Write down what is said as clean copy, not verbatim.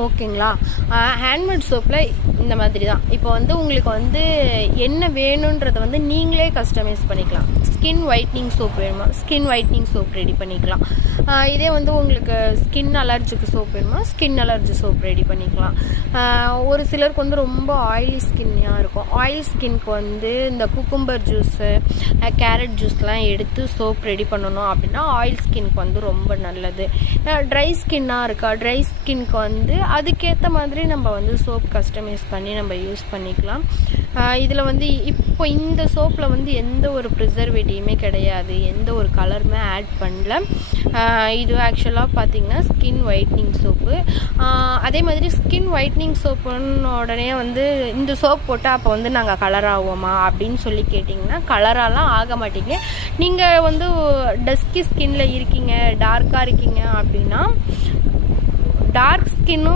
ஓகேங்களா. ஹேண்ட்மேட் சோப்பில் இந்த மாதிரி தான். இப்போ வந்து உங்களுக்கு வந்து என்ன வேணுன்றதை வந்து நீங்களே கஸ்டமைஸ் பண்ணிக்கலாம். ஸ்கின் ஒயிட்னிங் சோப் வேணுமா, ஸ்கின் ஒயிட்னிங் சோப் ரெடி பண்ணிக்கலாம். இதே வந்து உங்களுக்கு ஸ்கின் அலர்ஜிக்கு சோப் வேணுமா, ஸ்கின் அலர்ஜி சோப் ரெடி பண்ணிக்கலாம். ஒரு சிலருக்கு வந்து ரொம்ப ஆயிலி ஸ்கின்னாக இருக்கும். ஆயில் ஸ்கின்க்கு வந்து இந்த குக்கும்பர் ஜூஸு, கேரட் ஜூஸ்லாம் எடுத்து சோப் ரெடி பண்ணணும் அப்படின்னா ஆயில் ஸ்கின்க்கு வந்து ரொம்ப நல்லது. ட்ரை ஸ்கின்னாக இருக்கா, ட்ரை ஸ்கின்க்கு வந்து அதுக்கேற்ற மாதிரி நம்ம வந்து சோப் கஸ்டமைஸ் பண்ணி நம்ம யூஸ் பண்ணிக்கலாம். இதில் வந்து இப்போ இந்த சோப்பில் வந்து எந்த ஒரு ப்ரிசர்வேட்டிவுமே கிடையாது, எந்த ஒரு கலருமே ஆட் பண்ணல. இது ஆக்சுவலாக பார்த்திங்கன்னா ஸ்கின் ஒயிட்னிங் சோப்பு. அதே மாதிரி ஸ்கின் ஒயிட்னிங் சோப்புன்னு உடனே வந்து இந்த சோப் போட்டால் அப்போ வந்து நாங்கள் கலர் ஆகுவோமா அப்படின்னு சொல்லி கேட்டிங்கன்னா கலராலாம் ஆக மாட்டீங்க. நீங்கள் வந்து டஸ்கி ஸ்கின்ல இருக்கீங்க, டார்க்காக இருக்கீங்க அப்படின்னா டார்க் ஸ்கின்னும்